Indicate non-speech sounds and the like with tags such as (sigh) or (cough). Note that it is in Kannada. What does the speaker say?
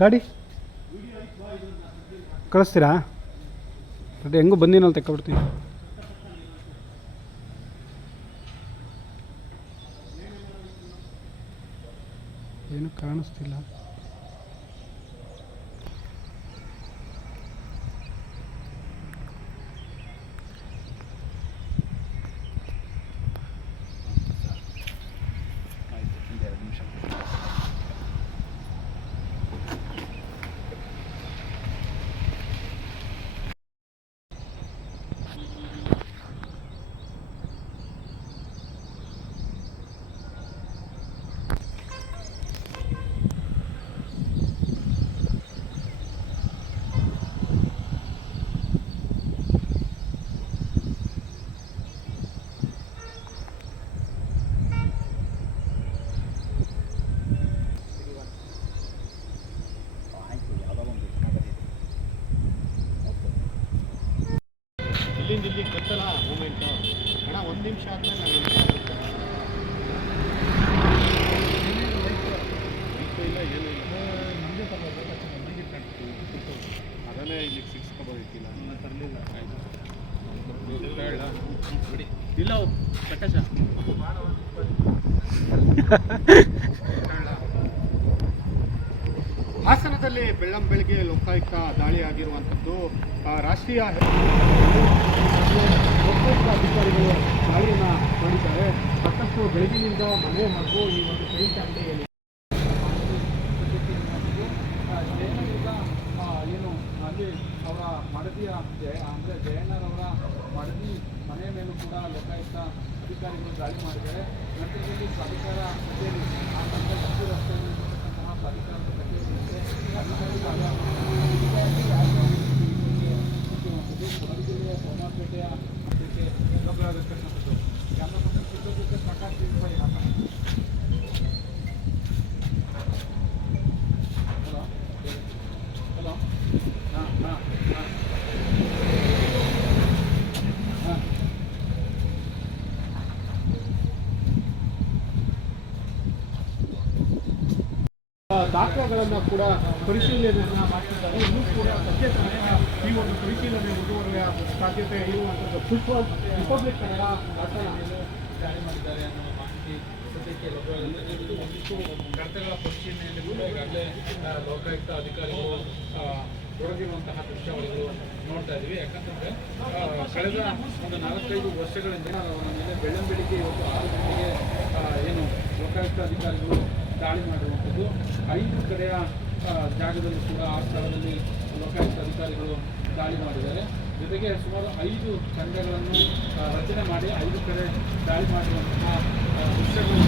ಗಾಡಿ? ಕಳಿಸ್ತೀರಾ? ಅದೇ ಹೆಂಗೂ ಬಂದಿನಲ್ಲ ತೆಕ್ಕೊಬಿಡ್ತೀನಿ. ಏನು ಕಾಣಿಸ್ತಿಲ್ಲ ಇಲ್ಲಿಂದ ಇಲ್ಲಿಗೆ ಗೊತ್ತಲ್ಲ ಮೂಮೆಂಟ್ ಅಣ್ಣ, ಒಂದು ನಿಮಿಷ ಆದ್ಮೇಲೆ ನಾವು ಇಲ್ಲ, ಏನೂ ಅದನ್ನೇ ಇಲ್ಲಿಗೆ ಸಿಕ್ಸ್ ಬರೋಕ್ಕಿಲ್ಲ ತರಲಿಲ್ಲ ಇಲ್ಲ, ಪ್ರಕಾಶ. (laughs) ಹಾಸನದಲ್ಲಿ ಬೆಳ್ಳಂ ಬೆಳಗ್ಗೆ ಲೋಕಾಯುಕ್ತ ದಾಳಿ ಆಗಿರುವಂಥದ್ದು ರಾಷ್ಟ್ರೀಯ ಲೋಕಾಯುಕ್ತ ಅಧಿಕಾರಿಗಳು ದಾಳಿಯನ್ನು ಮಾಡಿದ್ದಾರೆ. ಸಾಕಷ್ಟು ಬೆಳಗಿನಿಂದ ಮನೆ ಹಾಗೂ ಈ ಒಂದು ಪೇಂಟ್ ಅಂಗಡಿಯಲ್ಲಿ ಏನು, ಅಲ್ಲಿ ಅವರ ಮಡದಿಯ ಜಯ, ಅಂದರೆ ಜಯಣ್ಣರವರ ಮಡದಿ ಮನೆ ಮೇಲೂ ಕೂಡ ಲೋಕಾಯುಕ್ತ ಅಧಿಕಾರಿಗಳು ದಾಳಿ ಮಾಡಿದ್ದಾರೆ. ನಂತರದಲ್ಲಿ ಪ್ರಾಧಿಕಾರ ಆ ದಾಖಲೆಗಳನ್ನು ಕೂಡ ಪರಿಶೀಲನೆಯನ್ನು ಮಾಡ್ತಿದ್ದಾರೆ. ಇನ್ನೂ ಕೂಡ ಸದ್ಯ ಈ ಒಂದು ಪರಿಶೀಲನೆ ಮುಂದುವರೆಯ ಸಾಧ್ಯತೆ ಇರುವಂಥದ್ದು ಫುಟ್ಬಾಲ್ ರಿಪಬ್ಲಿಕ್ ಕನ್ನಡ ಜಾರಿ ಮಾಡಿದ್ದಾರೆ ಅನ್ನೋ ಮಾಹಿತಿ ಸದ್ಯಕ್ಕೆ ಒಂದಿಷ್ಟು ಕಡತಗಳ ಪರಿಶೀಲನೆಯಲ್ಲಿ ಕೂಡ ಈಗಾಗಲೇ ಲೋಕಾಯುಕ್ತ ಅಧಿಕಾರಿಗಳು ತೊಡಗಿರುವಂತಹ ದೃಶ್ಯಾವಳಿಗಳು ನೋಡ್ತಾ ಇದ್ದೀವಿ. ಯಾಕಂತಂದರೆ ಕಳೆದ ಒಂದು ನಾಲ್ಕೈದು ವರ್ಷಗಳಿಂದ ಮೇಲೆ ಬೆಳ್ಳಂಬೆಳಿಗ್ಗೆ ಇವತ್ತು ಆರು ಗಂಟೆಗೆ ಏನು ಲೋಕಾಯುಕ್ತ ಅಧಿಕಾರಿಗಳು ದಾಳಿ ಮಾಡುವಂಥದ್ದು. ಐದು ಕಡೆಯ ಜಾಗದಲ್ಲಿ ಕೂಡ ಆ ಸ್ಥಳದಲ್ಲಿ ಲೋಕಾಯುಕ್ತ ಅಧಿಕಾರಿಗಳು ದಾಳಿ ಮಾಡಿದ್ದಾರೆ. ಜೊತೆಗೆ ಸುಮಾರು ಐದು ತಂಡಗಳನ್ನು ರಚನೆ ಮಾಡಿ ಐದು ಕಡೆ ದಾಳಿ ಮಾಡಿರುವಂತಹ ದೃಶ್ಯಗಳು